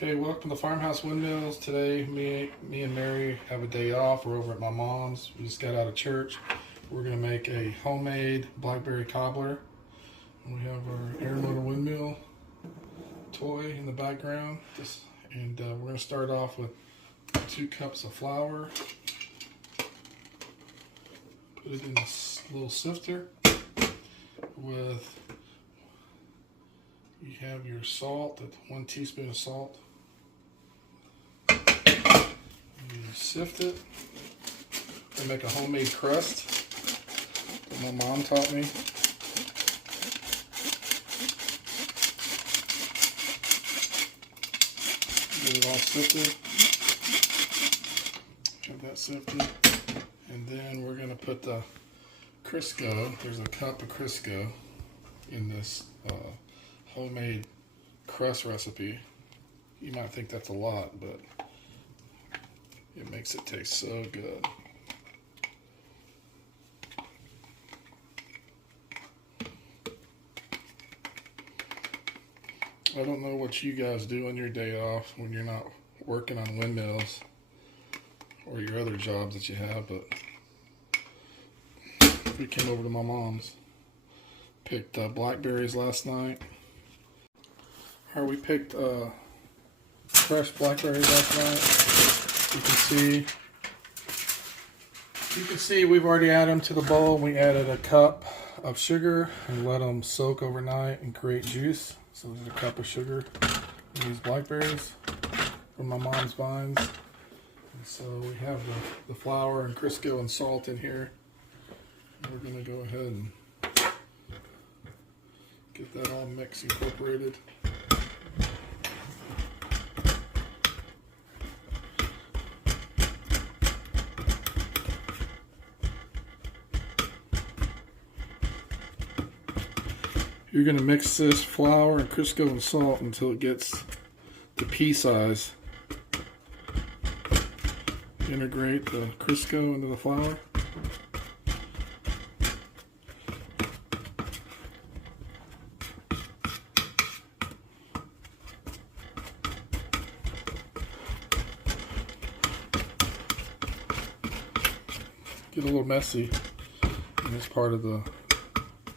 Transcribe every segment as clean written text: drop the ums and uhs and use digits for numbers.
Okay, welcome to Farmhouse Windmills. Today, me and Mary have a day off. We're over at my mom's. We just got out of church. We're gonna make a homemade Blackberry Cobbler. And we have our air motor windmill toy in the background. We're gonna start off with 2 cups of flour. Put it in this little sifter you have your salt, 1 teaspoon of salt. You sift it and make a homemade crust that my mom taught me. Get it all sifted. Have that sifted. And then we're going to put the Crisco. There's a cup of Crisco in this homemade crust recipe. You might think that's a lot, but it makes it taste so good. I don't know what you guys do on your day off when you're not working on windmills or your other jobs that you have, but we came over to my mom's. Picked blackberries last night. We picked fresh blackberries last night. You can see we've already added them to the bowl. We added a cup of sugar and let them soak overnight and create juice. So there's a cup of sugar in these blackberries from my mom's vines. And so we have the flour and Crisco and salt in here. We're going to go ahead and get that all mixed, incorporated. You're going to mix this flour and Crisco and salt until it gets the pea size. Integrate the Crisco into the flour. Get a little messy in this part of the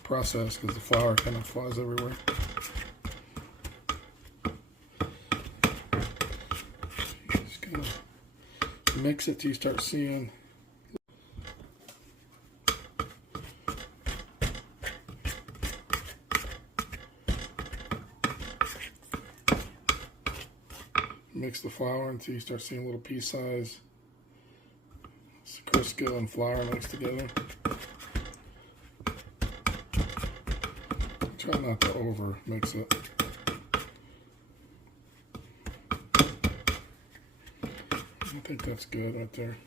process because the flour kind of flies everywhere. Just gonna mix it till you start seeing mix the flour until you start seeing little pea size Crisco and flour mixed together. Try not to over mix it. I think that's good right there.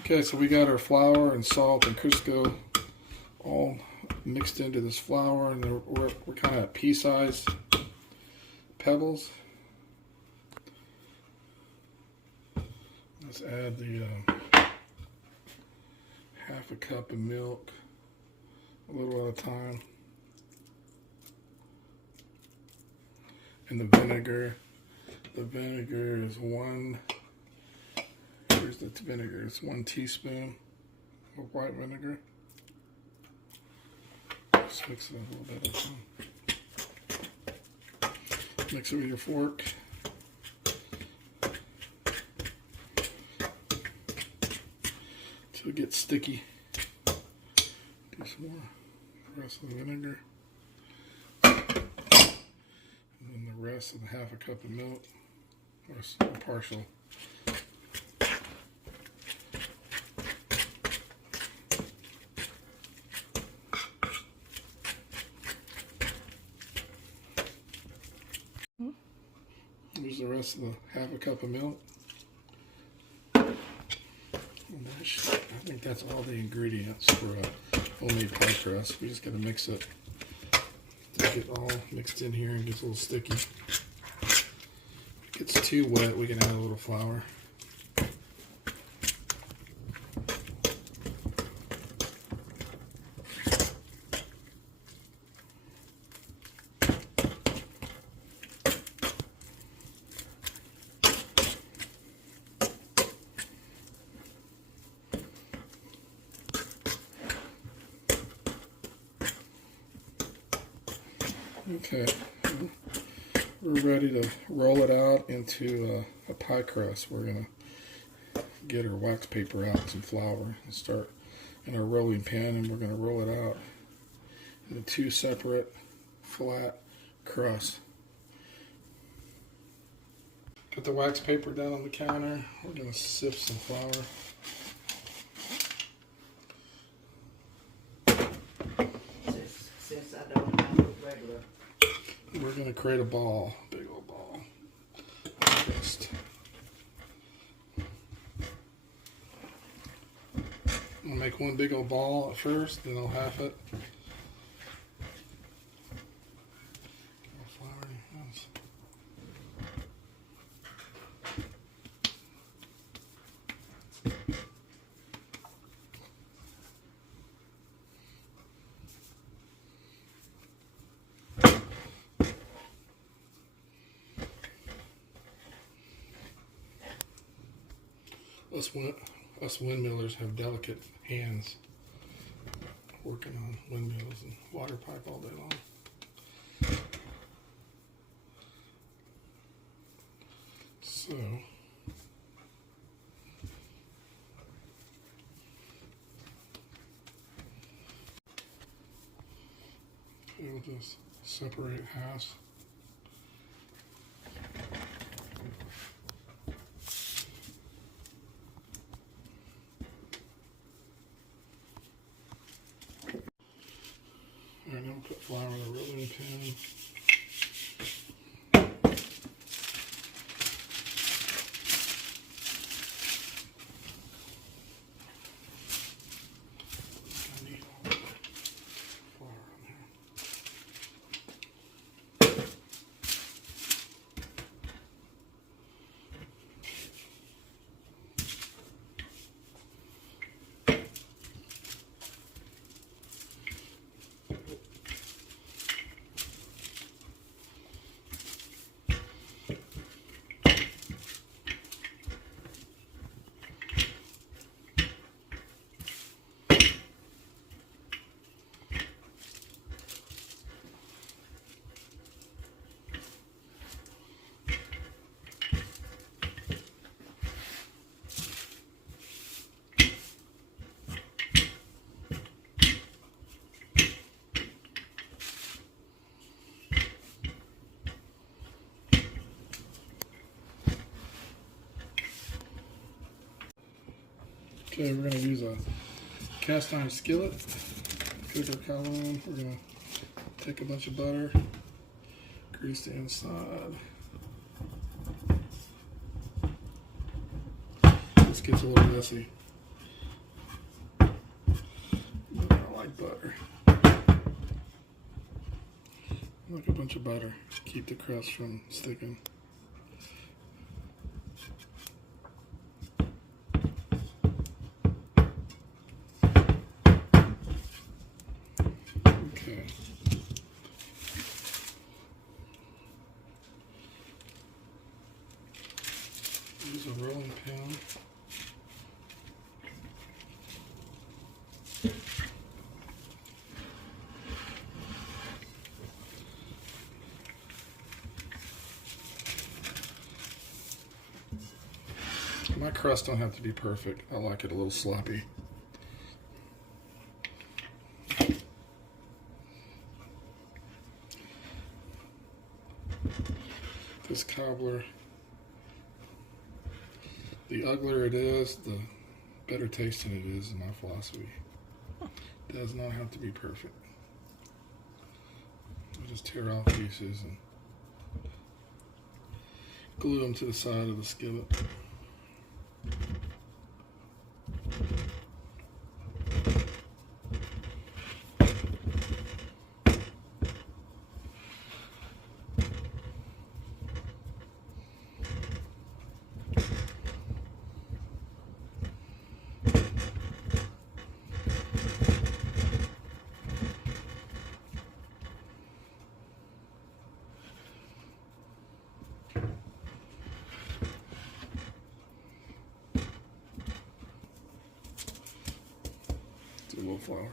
Okay, so we got our flour and salt and Crisco all mixed into this flour, and we're kind of pea-sized pebbles. Let's add the half a cup of milk, a little at a time, and the vinegar. The vinegar is here's the vinegar. It's 1 teaspoon of white vinegar. Just mix it a little bit at a time. Mix it with your fork. Till it gets sticky. Do some more. The rest of the vinegar. And then the rest of the half a cup of milk. Or partial. Here's the rest of the half a cup of milk. I think that's all the ingredients for a homemade pie crust. We just got to mix it to get it all mixed in here and gets a little sticky. If it gets too wet, we can add a little flour. Okay, we're ready to roll it out into a pie crust. We're going to get our wax paper out, some flour, and start in our rolling pin, and we're going to roll it out into 2 separate flat crusts. Put the wax paper down on the counter. We're going to sift some flour. Since I don't have a regular. We're going to create a ball, big old ball. Crust. I'll make one big old ball at first, then I'll half it. Us windmillers have delicate hands working on windmills and water pipe all day long. So we'll just separate halves. Alright, now we'll put flour in the rolling pin. I need all the flour on here. Okay, we're going to use a cast iron skillet. Cook our column. We're going to take a bunch of butter, grease the inside. This gets a little messy, but I like butter. Like a bunch of butter. Keep the crust from sticking. Okay. Use a rolling pin. My crust don't have to be perfect. I like it a little sloppy. This cobbler, the uglier it is, the better tasting it is in my philosophy. It does not have to be perfect. I just tear off pieces and glue them to the side of the skillet. A little flour.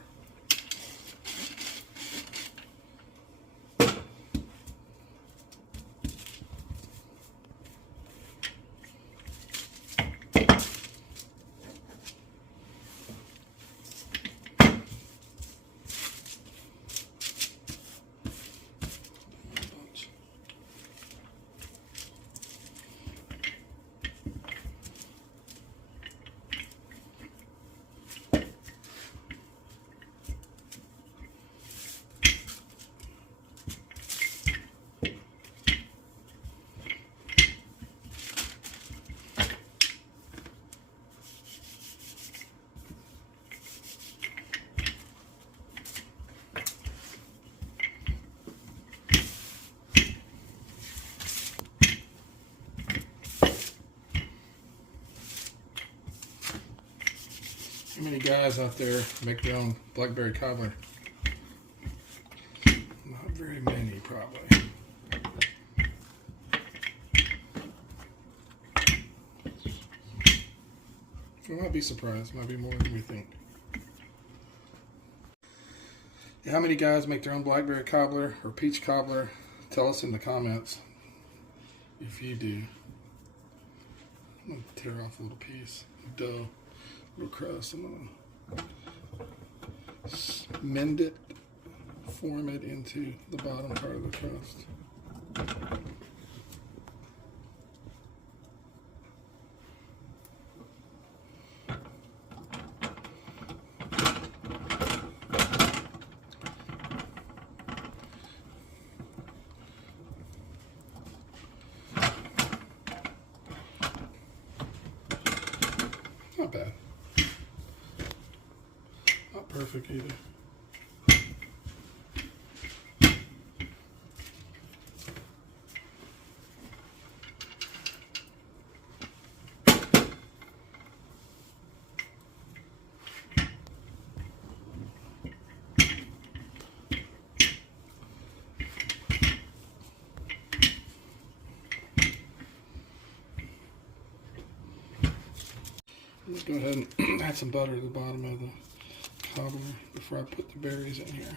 How many guys out there make their own Blackberry Cobbler? Not very many, probably. I might be surprised. Might be more than we think. How many guys make their own Blackberry Cobbler or peach cobbler? Tell us in the comments if you do. I'm going to tear off a little piece of dough, a little crust. I'm going to mend it, form it into the bottom part of the crust. Not bad. Not perfect either. Let's go ahead and add some butter to the bottom of the cobbler before I put the berries in here.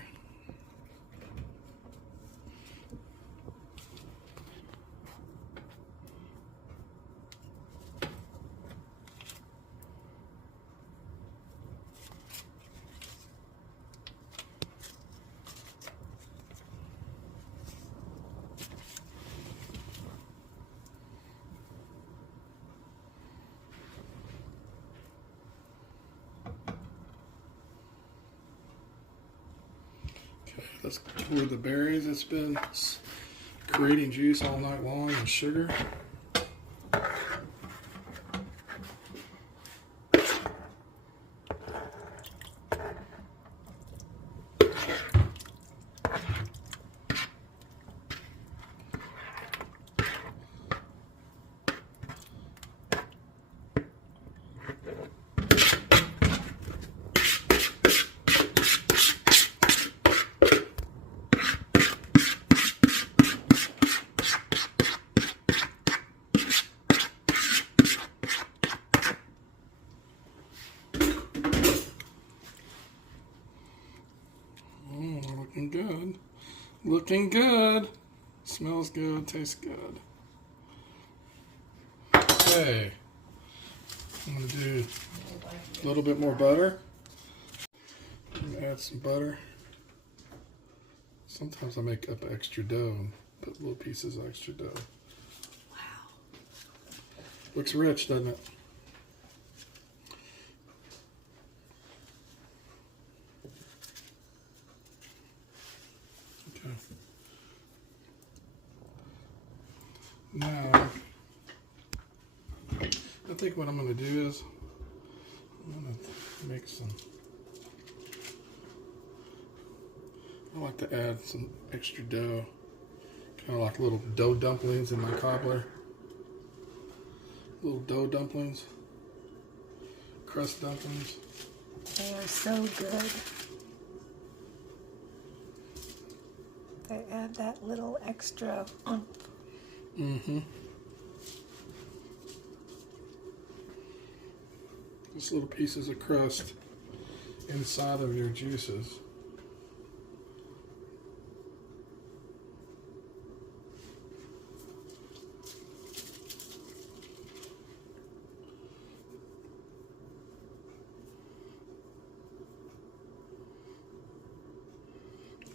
Let's pour the berries. It's been creating juice all night long and sugar. Looking good. Looking good. Smells good. Tastes good. Okay. I'm going to do a little bit more butter. I'm going to add some butter. Sometimes I make up extra dough and put little pieces of extra dough. Wow. Looks rich, doesn't it? Now, I think what I'm going to do is I'm going to make some, I like to add some extra dough, kind of like little dough dumplings in my cobbler. Little dough dumplings, crust dumplings. They are so good. They add that little extra oomph. Mm-hmm. Just little pieces of crust inside of your juices.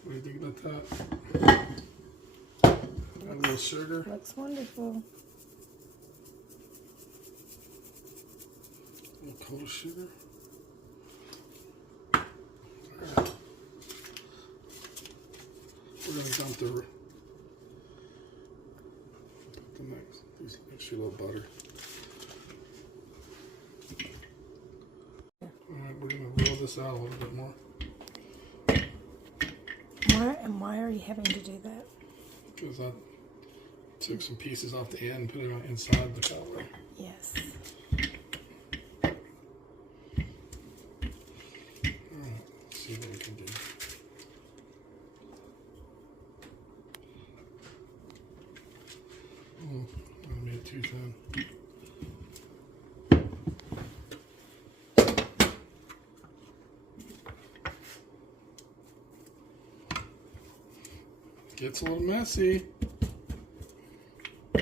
What do you think about that? Add a little sugar. Looks wonderful. A little cold sugar. Right. We're going to dump the these extra little butter. Alright, we're going to roll this out a little bit more. Why are you having to do that? Because I took some pieces off the end and put them inside the cobbler. Yes. too thin. Gets a little messy. I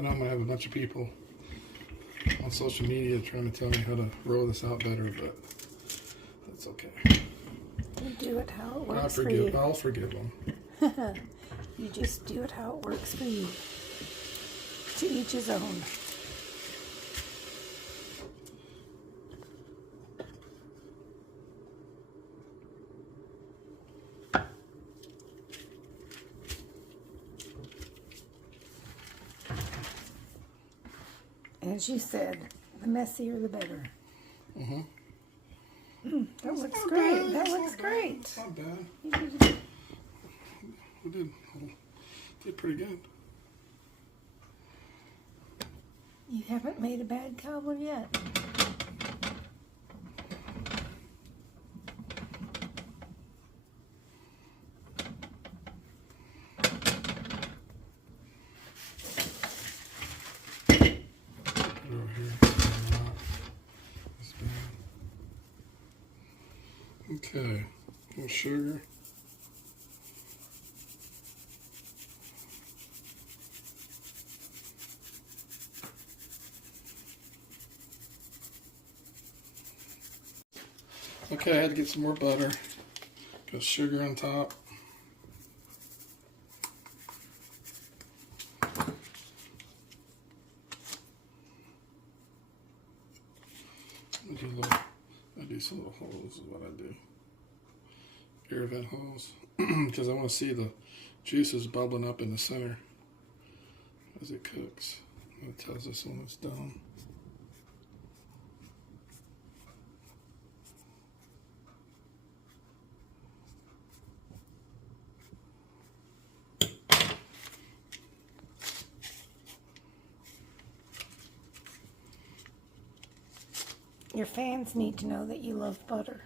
know I'm gonna have a bunch of people on social media trying to tell me how to roll this out better, but that's okay. You do it how it works for you. I'll forgive them. You just do it how it works for you. To each his own. As you said, the messier the better. That looks great. That looks great. Not bad. We did pretty good. You haven't made a bad cobbler yet. Okay, a little sugar. Okay, I had to get some more butter. Got sugar on top. I do some little holes is what I do. Air vent holes. Because I want to see the juices bubbling up in the center as it cooks. It tells us when it's done. Your fans need to know that you love butter.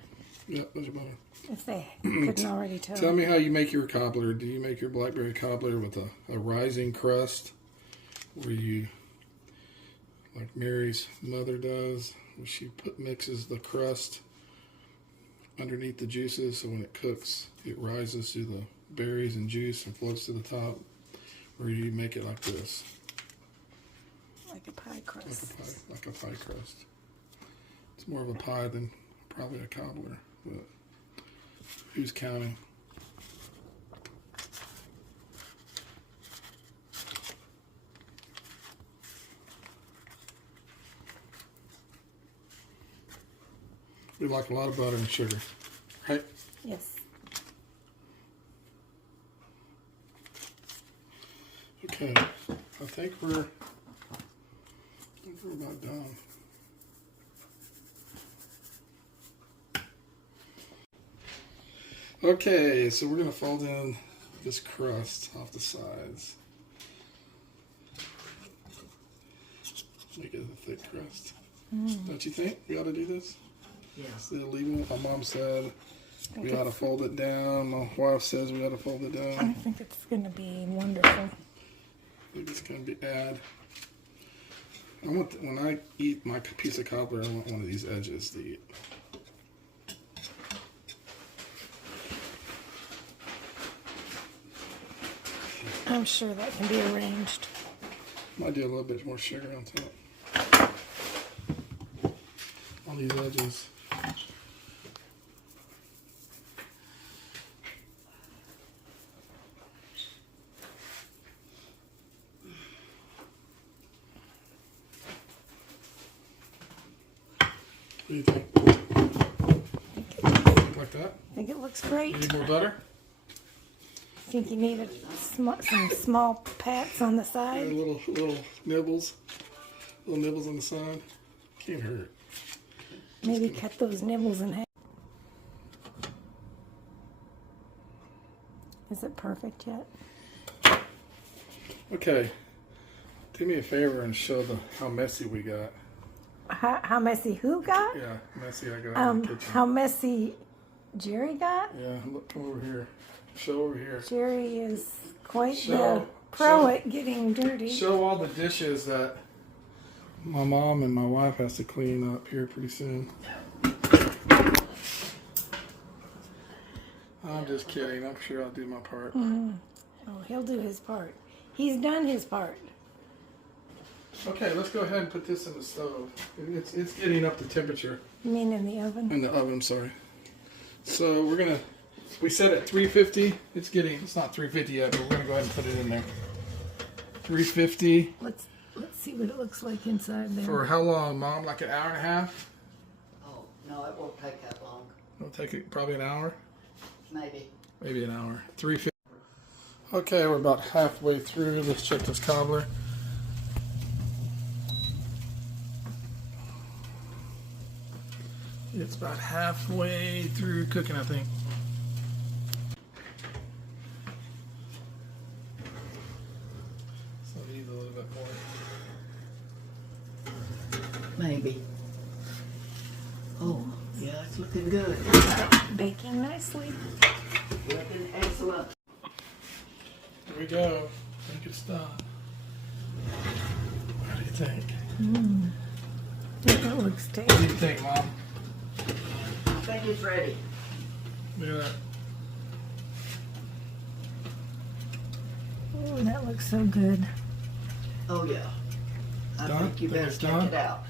Yeah, there's your butter. If they couldn't already tell. Tell me how you make your cobbler. Do you make your Blackberry Cobbler with a rising crust? Where you, like Mary's mother does, where she mixes the crust underneath the juices, so when it cooks, it rises through the berries and juice and floats to the top? Or you make it like this? Like a pie crust. Like a pie crust. It's more of a pie than probably a cobbler, but who's counting? We like a lot of butter and sugar, right? Yes. Okay, I think we're about done. Okay, so we're going to fold in this crust off the sides. Make it a thick crust. Don't you think we ought to do this? Yes. Instead of leaving it, my mom said we ought to fold it down. My wife says we ought to fold it I down. think it's going to be wonderful. I think it's going to be add. I want when I eat my piece of cobbler, I want one of these edges to eat. I'm sure that can be arranged. Might do a little bit more sugar on top. On these edges. What do you think? Like that? I think it looks great. Need more butter? I think you need some small pats on the side. Little nibbles. Little nibbles on the side. Can't hurt. Maybe cut those nibbles in half. Is it perfect yet? Okay. Do me a favor and show how messy we got. How messy who got? Yeah, messy I got in the kitchen. How messy Jerry got? Yeah, look, come over here. Show over here. Jerry is quite the pro at getting dirty. Show all the dishes that my mom and my wife has to clean up here pretty soon. I'm just kidding. I'm sure I'll do my part. Oh, he'll do his part. He's done his part. Okay, let's go ahead and put this in the stove. It's getting up to temperature. You mean in the oven? In the oven, sorry. So we set it at 350. It's not 350 yet, but we're gonna go ahead and put it in there. 350. Let's see what it looks like inside there. For how long, Mom? Like an hour and a half? Oh, no, it won't take that long. It'll take it probably an hour. Maybe. Maybe an hour. 350. Okay, we're about halfway through. Let's check this cobbler. It's about halfway through cooking, I think. So it needs a little bit more. Maybe. Oh, yeah, it's looking good. Baking nicely. Looking excellent. Here we go. I think it's done. What do you think? That looks What do tasty. you think, Mom? I think it's ready. Look at that. Oh, that looks so good. Oh, yeah. I Done? think you Think better it's check done? it out.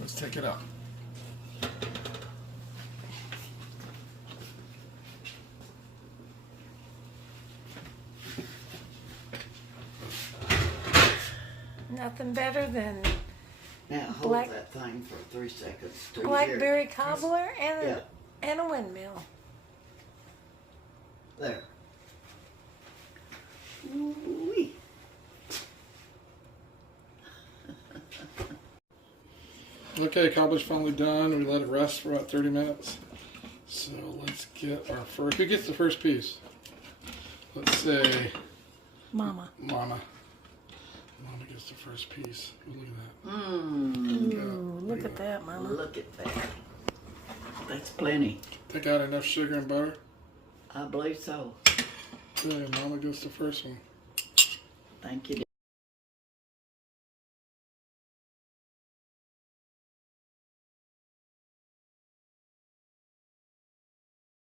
Let's take it out. Nothing better than Now, hold that thing for 3 seconds. till you hear it. Blackberry Cobbler Yeah. and a windmill. There. Ooh-wee. Okay, cobbler's finally done. We let it rest for about 30 minutes. So let's get our first. Who gets the first piece? Let's say Mama. Mama. Mama gets the first piece. Ooh, look at that. Mmm. Ooh, look at that, Mama. Look at that. That's plenty. Take out enough sugar and butter. I believe so. Okay, Mama gets the first one. Thank you.